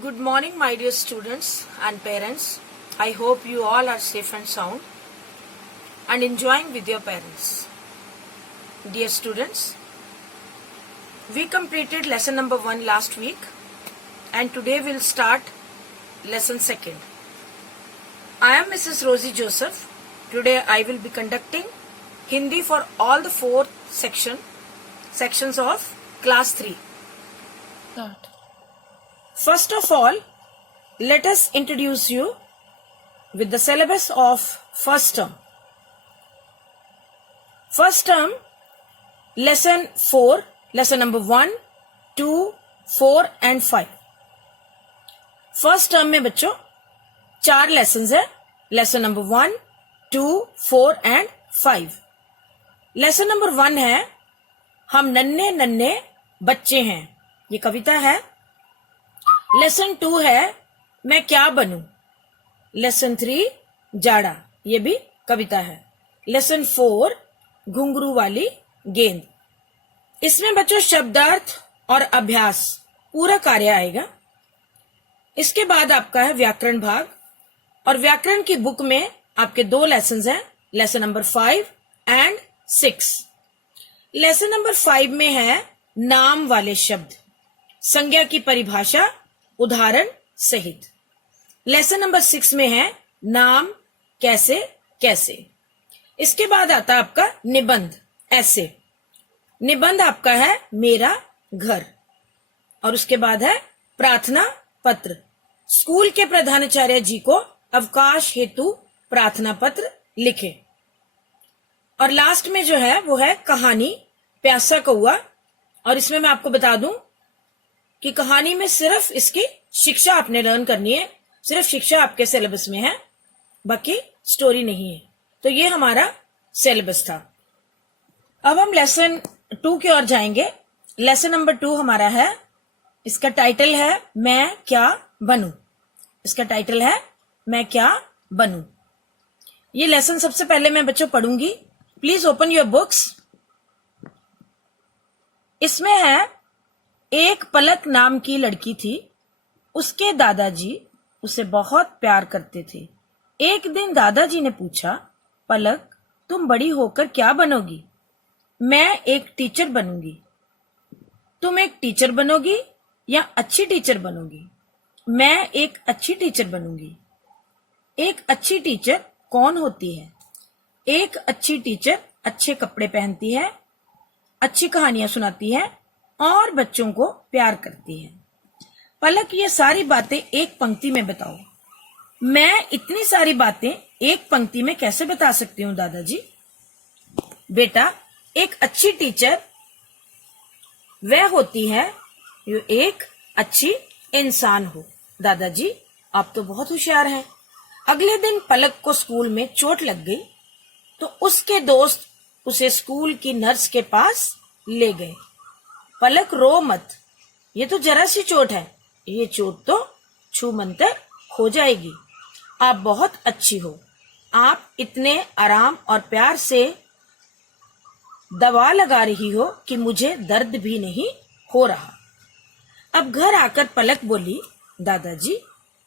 Good morning, my dear students and parents. I hope you all are safe and sound and enjoying with your parents. Dear students, we completed lesson number 1 last week and today we'll start lesson 2. I am Mrs. Rosie Joseph. Today I will be conducting Hindi for all the 4 sections of class 3. Start. First of all, let us introduce you with the syllabus of first term. First term, lesson 4, lesson number 1, 2, 4 and 5. First term में बच्चों 4 lessons है. Lesson number 1, 2, 4 and 5. Lesson number 1 है हम नन्हे नन्हे बच्चे हैं. ये कविता है. लेसन 2 है मैं क्या बनूं. लेसन 3 जाड़ा, ये भी कविता है. लेसन 4 घुंघरू वाली गेंद. इसमें बच्चों शब्दार्थ और अभ्यास पूरा कार्य आएगा. इसके बाद आपका है व्याकरण भाग और व्याकरण की बुक में आपके 2 लेसन्स हैं. Lesson number 5 and 6. Lesson number 5 में है नाम वाले शब्द, संज्ञा की परिभाषा उदाहरण सहित. लेसन नंबर 6 में है नाम कैसे कैसे. इसके बाद आता है आपका निबंध, ऐसे. निबंध आपका है मेरा घर. और उसके बाद है प्रार्थना पत्र. स्कूल के प्रधानाचार्य जी को अवकाश हेतु प्रार्थना पत्र लिखे. और लास्ट में जो है वो है कहानी प्यासा कौआ. और इसमें मैं आपको बता दूं कि कहानी में सिर्फ इसकी शिक्षा आपने लर्न करनी है. सिर्फ शिक्षा आपके सिलेबस में है, बाकी स्टोरी नहीं है. तो ये हमारा सिलेबस था. अब हम लेसन 2 की ओर जाएंगे. लेसन नंबर 2 हमारा है, इसका टाइटल है मैं क्या बनूं. इसका टाइटल है मैं क्या बनूं. ये लेसन सबसे पहले मैं बच्चों पढ़ूंगी. Please open your books. इसमें है एक पलक नाम की लड़की थी. उसके दादाजी उसे बहुत प्यार करते थे. एक दिन दादाजी ने पूछा, पलक तुम बड़ी होकर क्या बनोगी. मैं एक टीचर बनूंगी. तुम एक टीचर बनोगी या अच्छी टीचर बनोगी. मैं एक अच्छी टीचर बनूंगी. एक अच्छी टीचर कौन होती है. एक अच्छी टीचर अच्छे कपड़े पहनती है, अच्छी कहानियां सुनाती है और बच्चों को प्यार करती है. पलक ये सारी बातें एक पंक्ति में बताओ. मैं इतनी सारी बातें एक पंक्ति में कैसे बता सकती हूँ दादाजी. बेटा एक अच्छी टीचर वह होती है जो एक अच्छी इंसान हो. दादाजी आप तो बहुत होशियार हैं. अगले दिन पलक को स्कूल में चोट लग गई तो उसके दोस्त उसे स्कूल की नर्स के पास ले गए. पलक रो मत, ये तो जरा सी चोट है. ये चोट तो छूमंतर हो जाएगी. आप बहुत अच्छी हो. आप इतने आराम और प्यार से दवा लगा रही हो कि मुझे दर्द भी नहीं हो रहा. अब घर आकर पलक बोली, दादाजी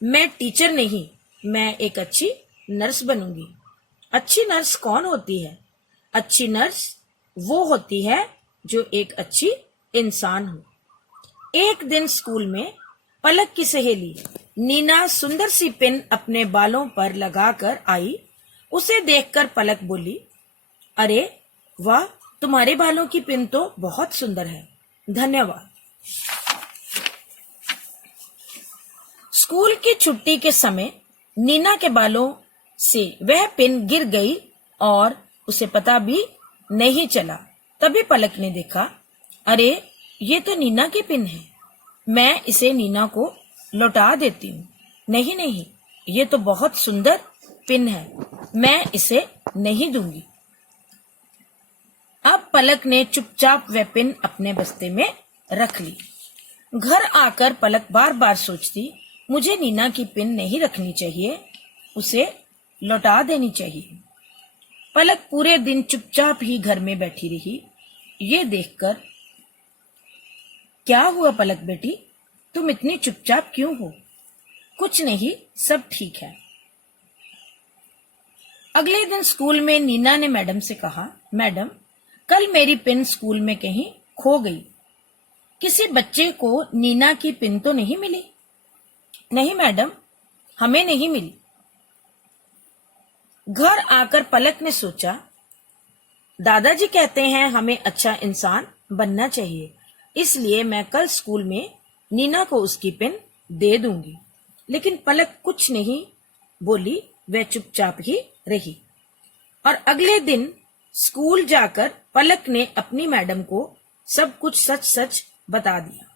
मैं टीचर नहीं, मैं एक अच्छी नर्स बनूंगी. अच्छी नर्स कौन होती है. अच्छी नर्स वो होती है जो एक अच्छी इंसान हो. एक दिन स्कूल में पलक की सहेली नीना सुंदर सी पिन अपने बालों पर लगाकर आई. उसे देखकर पलक बोली, अरे वाह तुम्हारे बालों की पिन तो बहुत सुंदर है. धन्यवाद. स्कूल की छुट्टी के समय नीना के बालों से वह पिन गिर गई और उसे पता भी नहीं चला. तभी पलक ने देखा, अरे ये तो नीना की पिन है. मैं इसे नीना को लौटा देती हूँ. नहीं नहीं, ये तो बहुत सुंदर पिन है, मैं इसे नहीं दूंगी. अब पलक ने चुपचाप वह पिन अपने बस्ते में रख ली. घर आकर पलक बार बार सोचती, मुझे नीना की पिन नहीं रखनी चाहिए, उसे लौटा देनी चाहिए. पलक पूरे दिन चुपचाप ही घर में बैठी रही. ये देखकर क्या हुआ पलक बेटी, तुम इतनी चुपचाप क्यों हो? कुछ नहीं, सब ठीक है। अगले दिन स्कूल में नीना ने मैडम से कहा, मैडम, कल मेरी पिन स्कूल में कहीं खो गई। किसी बच्चे को नीना की पिन तो नहीं मिली? नहीं मैडम, हमें नहीं मिली। घर आकर पलक ने सोचा, दादाजी कहते हैं हमें अच्छा इंसान बनना चाहिए, इसलिए मैं कल स्कूल में नीना को उसकी पेन दे दूंगी। लेकिन पलक कुछ नहीं बोली, वह चुपचाप ही रही। और अगले दिन स्कूल जाकर पलक ने अपनी मैडम को सब कुछ सच सच बता दिया।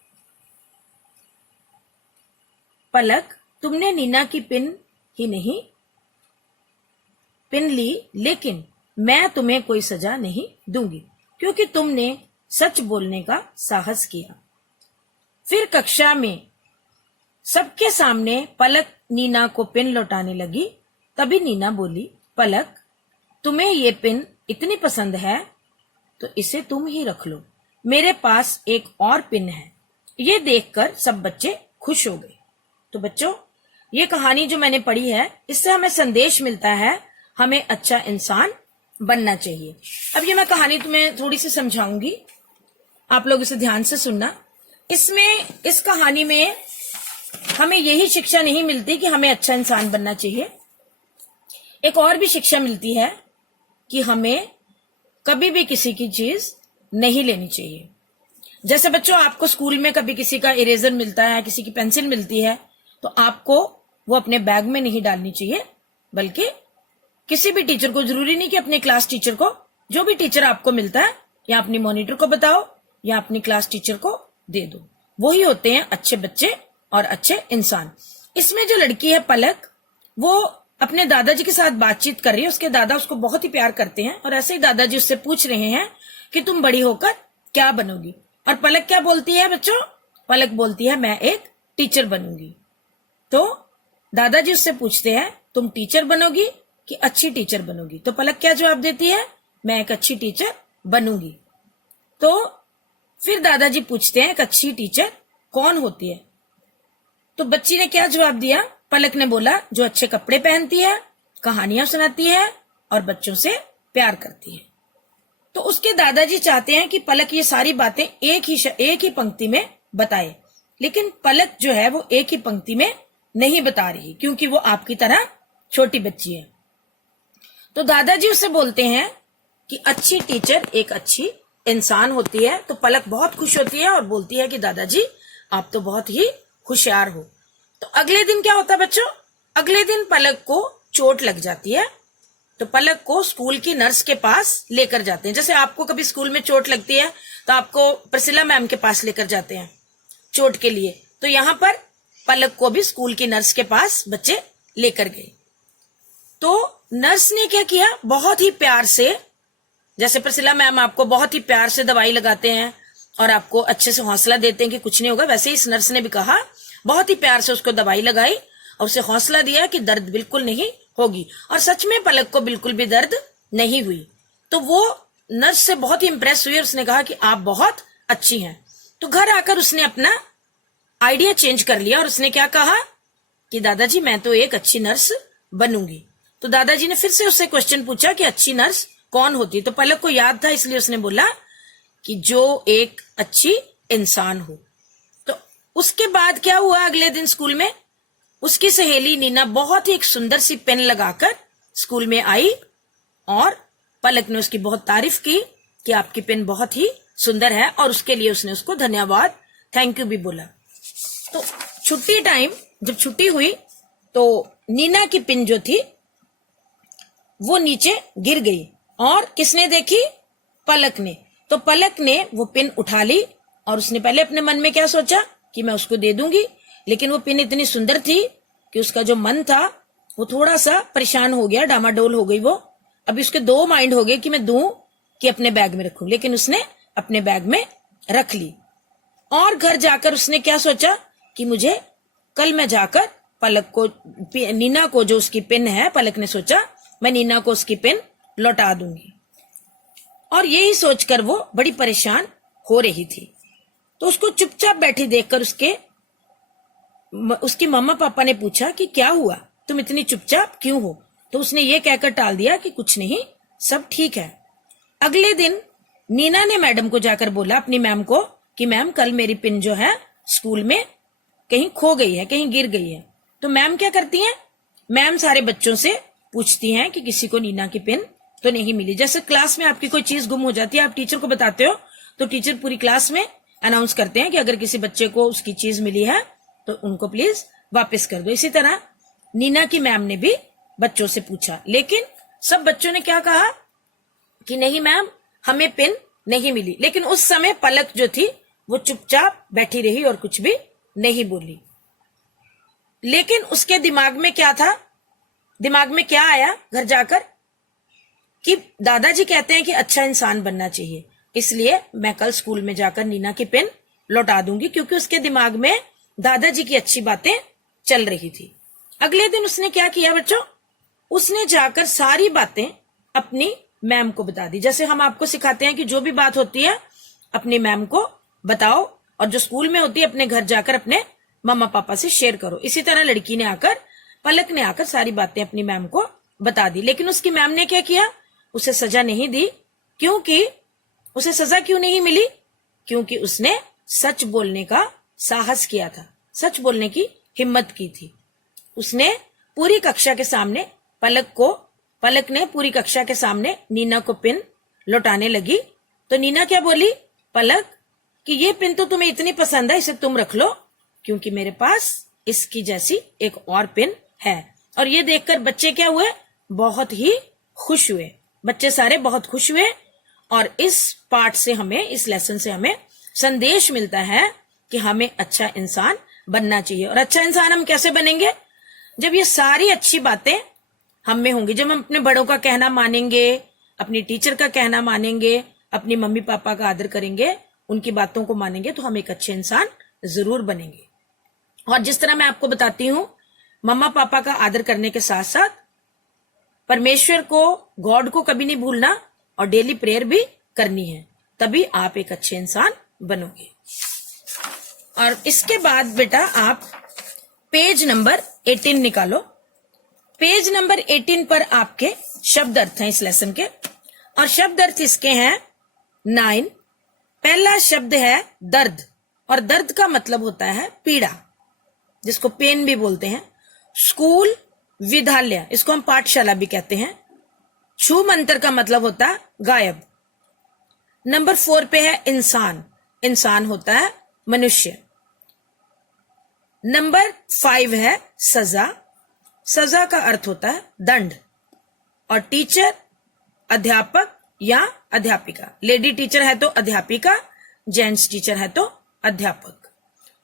पलक, तुमने नीना की पिन ही नहीं पिन ली, लेकिन मैं तुम्हें कोई सजा नहीं दूंगी क्योंकि तुमने सच बोलने का साहस किया। फिर कक्षा में सबके सामने पलक नीना को पिन लौटाने लगी। तभी नीना बोली, पलक, तुम्हें ये पिन इतनी पसंद है तो इसे तुम ही रख लो, मेरे पास एक और पिन है। ये देखकर सब बच्चे खुश हो गए। तो बच्चों, ये कहानी जो मैंने पढ़ी है, इससे हमें संदेश मिलता है, हमें अच्छा इंसान बनना चाहिए। अब ये मैं कहानी तुम्हें थोड़ी सी समझाऊंगी, आप लोग इसे ध्यान से सुनना। इस कहानी में हमें यही शिक्षा नहीं मिलती कि हमें अच्छा इंसान बनना चाहिए, एक और भी शिक्षा मिलती है कि हमें कभी भी किसी की चीज नहीं लेनी चाहिए। जैसे बच्चों, आपको स्कूल में कभी किसी का इरेजर मिलता है, किसी की पेंसिल मिलती है, तो आपको वो अपने बैग में नहीं डालनी चाहिए, बल्कि किसी भी टीचर को, जरूरी नहीं कि अपने क्लास टीचर को, जो भी टीचर आपको मिलता है, या अपनी मॉनिटर को बताओ या अपनी क्लास टीचर को दे दो। वही होते हैं अच्छे बच्चे और अच्छे इंसान। इसमें जो लड़की है पलक, वो अपने दादाजी के साथ बातचीत कर रही है। उसके दादा उसको बहुत ही प्यार करते हैं और ऐसे ही दादाजी उससे पूछ रहे हैं कि तुम बड़ी होकर क्या बनोगी। और पलक क्या बोलती है बच्चों? पलक बोलती है, मैं एक टीचर बनूंगी। तो दादाजी उससे पूछते हैं, तुम टीचर बनोगी कि अच्छी टीचर बनोगी? तो पलक क्या जवाब देती है? मैं एक अच्छी टीचर बनूंगी। तो फिर दादाजी पूछते हैं, एक अच्छी टीचर कौन होती है? तो बच्ची ने क्या जवाब दिया? पलक ने बोला, जो अच्छे कपड़े पहनती है, कहानियां सुनाती है और बच्चों से प्यार करती है। तो उसके दादाजी चाहते हैं कि पलक ये सारी बातें एक ही पंक्ति में बताए, लेकिन पलक जो है वो एक ही पंक्ति में नहीं बता रही, क्योंकि वो आपकी तरह छोटी बच्ची है। तो दादाजी उससे बोलते हैं कि अच्छी टीचर एक अच्छी इंसान होती है। तो पलक बहुत खुश होती है और बोलती है कि दादाजी, आप तो बहुत ही होशियार हो। तो अगले दिन क्या होता है बच्चों? अगले दिन पलक को चोट लग जाती है। तो पलक को स्कूल की नर्स के पास लेकर जाते हैं। जैसे आपको कभी स्कूल में चोट लगती है तो आपको प्रिसिला मैम के पास लेकर जाते हैं चोट के लिए, तो यहां पर पलक को भी स्कूल की नर्स के पास बच्चे लेकर गए। तो नर्स ने क्या किया, बहुत ही प्यार से, जैसे प्रिसिला मैम आपको बहुत ही प्यार से दवाई लगाते हैं और आपको अच्छे से हौसला देते हैं कि कुछ नहीं होगा, वैसे ही इस नर्स ने भी कहा, बहुत ही प्यार से उसको दवाई लगाई और उसे हौसला दिया कि दर्द बिल्कुल नहीं होगी। और सच में पलक को बिल्कुल भी दर्द नहीं हुई। तो वो नर्स से बहुत ही इंप्रेस हुई और उसने कहा कि आप बहुत अच्छी हैं। तो घर आकर उसने अपना आइडिया चेंज कर लिया और उसने क्या कहा कि दादाजी, मैं तो एक अच्छी नर्स बनूंगी। तो दादाजी ने फिर से उससे क्वेश्चन पूछा कि अच्छी नर्स कौन होती? तो पलक को याद था, इसलिए उसने बोला कि जो एक अच्छी इंसान हो। तो उसके बाद क्या हुआ? अगले दिन स्कूल में उसकी सहेली नीना बहुत ही एक सुंदर सी पेन लगाकर स्कूल में आई और पलक ने उसकी बहुत तारीफ की कि आपकी पेन बहुत ही सुंदर है, और उसके लिए उसने उसको धन्यवाद, थैंक यू भी बोला। तो छुट्टी टाइम, जब छुट्टी हुई तो नीना की पिन जो थी वो नीचे गिर गई और किसने देखी? पलक ने। तो पलक ने वो पिन उठा ली और उसने पहले अपने मन में क्या सोचा कि मैं उसको दे दूंगी, लेकिन वो पिन इतनी सुंदर थी कि उसका जो मन था वो थोड़ा सा परेशान हो गया, डामाडोल हो गई वो। अभी उसके दो माइंड हो गए कि मैं दूं कि अपने बैग में रखूं, लेकिन उसने अपने बैग में रख ली। और घर जाकर उसने क्या सोचा कि मुझे कल मैं जाकर पलक को, नीना को जो उसकी पिन है, पलक ने सोचा मैं नीना को उसकी पिन लौटा दूंगी। और यही सोचकर वो बड़ी परेशान हो रही थी। तो उसको चुपचाप बैठी देखकर उसके उसकी मम्मा पापा ने पूछा कि क्या हुआ, तुम इतनी चुपचाप क्यों हो? तो उसने ये कहकर टाल दिया कि कुछ नहीं, सब ठीक है। अगले दिन नीना ने मैडम को जाकर बोला अपनी मैम को कि मैम कल मेरी पिन जो है स्कूल में कहीं खो गई है, कहीं गिर गई है। तो मैम क्या करती हैं, मैम सारे बच्चों से पूछती हैं कि किसी को नीना की पिन तो नहीं मिली। जैसे क्लास में आपकी कोई चीज गुम हो जाती है, आप टीचर को बताते हो तो टीचर पूरी क्लास में अनाउंस करते हैं कि अगर किसी बच्चे को उसकी चीज मिली है तो उनको प्लीज वापस कर दो। इसी तरह नीना की मैम ने भी बच्चों से पूछा, लेकिन सब बच्चों ने क्या कहा कि नहीं मैम, हमें पिन नहीं मिली। लेकिन उस समय पलक जो थी वो चुपचाप बैठी रही और कुछ भी नहीं बोली। लेकिन उसके दिमाग में क्या था, दिमाग में क्या आया घर जाकर कि दादाजी कहते हैं कि अच्छा इंसान बनना चाहिए, इसलिए मैं कल स्कूल में जाकर नीना की पेन लौटा दूंगी, क्योंकि उसके दिमाग में दादाजी की अच्छी बातें चल रही थी। अगले दिन उसने क्या किया बच्चों, उसने जाकर सारी बातें अपनी मैम को बता दी। जैसे हम आपको सिखाते हैं कि जो भी बात होती है अपनी मैम को बताओ, और जो स्कूल में होती है अपने घर जाकर अपने मम्मा पापा से शेयर करो। इसी तरह लड़की ने आकर, पलक ने आकर सारी बातें अपनी मैम को बता दी। लेकिन उसकी मैम ने क्या किया, उसे सजा नहीं दी। क्योंकि उसे सजा क्यों नहीं मिली, क्योंकि उसने सच बोलने का साहस किया था, सच बोलने की हिम्मत की थी। उसने पूरी कक्षा के सामने पलक ने पूरी कक्षा के सामने नीना को पिन लौटाने लगी। तो नीना क्या बोली, पलक कि ये पिन तो तुम्हें इतनी पसंद है, इसे तुम रख लो, क्योंकि मेरे पास इसकी जैसी एक और पिन है। और ये देखकर बच्चे क्या हुए, बहुत ही खुश हुए। बच्चे सारे बहुत खुश हुए। और इस पाठ से हमें, इस लेसन से हमें संदेश मिलता है कि हमें अच्छा इंसान बनना चाहिए। और अच्छा इंसान हम कैसे बनेंगे, जब ये सारी अच्छी बातें हम में होंगी, जब हम अपने बड़ों का कहना मानेंगे, अपनी टीचर का कहना मानेंगे, अपनी मम्मी पापा का आदर करेंगे, उनकी बातों को मानेंगे, तो हम एक अच्छे इंसान जरूर बनेंगे। और जिस तरह मैं आपको बताती हूं, मम्मा पापा का आदर करने के साथ साथ परमेश्वर को, गॉड को कभी नहीं भूलना, और डेली प्रेयर भी करनी है, तभी आप एक अच्छे इंसान बनोगे। और इसके बाद बेटा आप पेज नंबर 18 निकालो। पेज नंबर 18 पर आपके शब्द अर्थ हैं इस लेसन के, और शब्द अर्थ इसके हैं 9। पहला शब्द है दर्द, और दर्द का मतलब होता है पीड़ा, जिसको पेन भी बोलते हैं। स्कूल, विद्यालय, इसको हम पाठशाला भी कहते हैं। छू मंतर का मतलब होता है गायब। नंबर 4 पे है इंसान, इंसान होता है मनुष्य। नंबर 5 है सजा, सजा का अर्थ होता है दंड। और टीचर, अध्यापक या अध्यापिका, लेडी टीचर है तो अध्यापिका, जेंट्स टीचर है तो अध्यापक।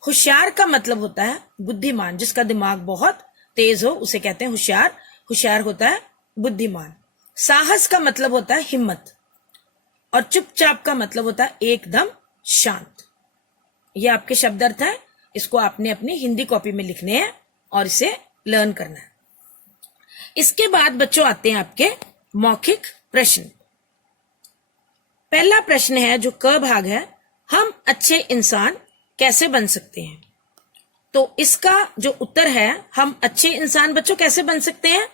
होशियार का मतलब होता है बुद्धिमान, जिसका दिमाग बहुत तेज हो उसे कहते हैं होशियार, होशियार होता है बुद्धिमान। साहस का मतलब होता है हिम्मत, और चुपचाप का मतलब होता है एकदम शांत। ये आपके शब्द अर्थ है, इसको आपने अपनी हिंदी कॉपी में लिखने हैं और इसे लर्न करना है। इसके बाद बच्चों आते हैं आपके मौखिक प्रश्न। पहला प्रश्न है जो क भाग है, हम अच्छे इंसान कैसे बन सकते हैं। तो इसका जो उत्तर है, हम अच्छे इंसान बच्चों कैसे बन सकते हैं,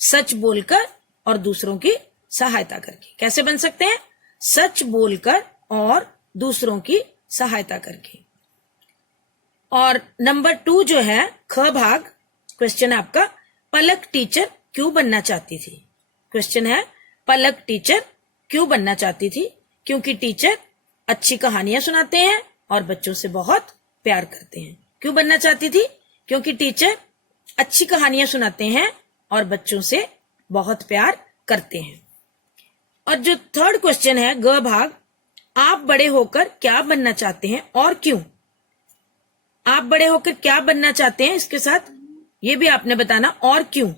सच बोलकर और दूसरों की सहायता करके। कैसे बन सकते हैं, सच बोलकर और दूसरों की सहायता करके। और नंबर 2 जो है ख भाग, क्वेश्चन आपका, पलक टीचर क्यों बनना चाहती थी। क्वेश्चन है पलक टीचर क्यों बनना चाहती थी, क्योंकि टीचर अच्छी कहानियां सुनाते हैं और बच्चों से बहुत प्यार करते हैं। क्यों बनना चाहती थी, क्योंकि टीचर अच्छी कहानियां सुनाते हैं और बच्चों से बहुत प्यार करते हैं। और जो थर्ड क्वेश्चन है ग भाग, आप बड़े होकर क्या बनना चाहते हैं और क्यों। आप बड़े होकर क्या बनना चाहते हैं, इसके साथ ये भी आपने बताना और क्यों।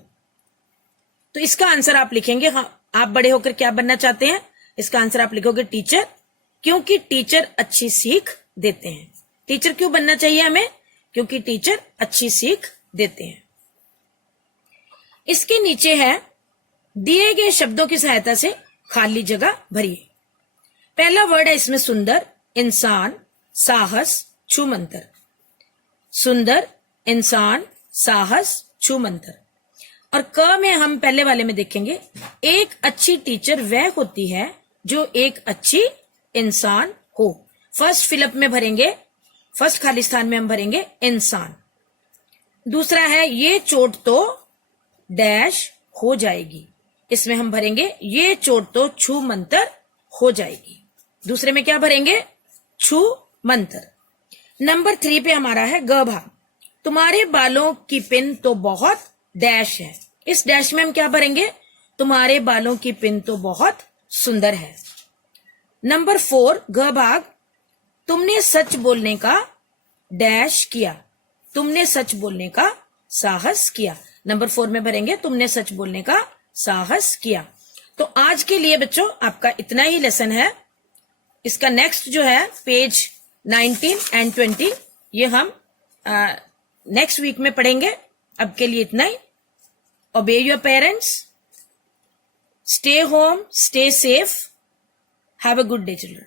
तो इसका आंसर आप लिखेंगे, हाँ आप बड़े होकर क्या बनना चाहते हैं, इसका आंसर आप लिखोगे टीचर, क्योंकि टीचर अच्छी सीख देते हैं। टीचर क्यों बनना चाहिए हमें, क्योंकि टीचर अच्छी सीख देते हैं। इसके नीचे है दिए गए शब्दों की सहायता से खाली जगह भरिए। पहला वर्ड है इसमें सुंदर, इंसान, साहस, छूमंतर। सुंदर इंसान, साहस, छू मंतर। और क में हम पहले वाले में देखेंगे, एक अच्छी टीचर वह होती है जो एक अच्छी इंसान हो। फर्स्ट फिलअप में भरेंगे, फर्स्ट खाली स्थान में हम भरेंगे इंसान। दूसरा है ये चोट तो डैश हो जाएगी, इसमें हम भरेंगे ये चोट तो छू मंतर हो जाएगी। दूसरे में क्या भरेंगे? छू मंतर। नंबर 3 पे हमारा है ग भाग, तुम्हारे बालों की पिन तो बहुत डैश है। इस डैश में हम क्या भरेंगे? तुम्हारे बालों की पिन तो बहुत सुंदर है। नंबर 4 घ भाग, तुमने सच बोलने का डैश किया, तुमने सच बोलने का साहस किया। नंबर 4 में भरेंगे तुमने सच बोलने का साहस किया। तो आज के लिए बच्चों आपका इतना ही लेसन है। इसका नेक्स्ट जो है पेज 19 एंड 20 ये हम नेक्स्ट वीक में पढ़ेंगे। अब के लिए इतना ही। Obey your parents, stay home, stay safe, have a good day children.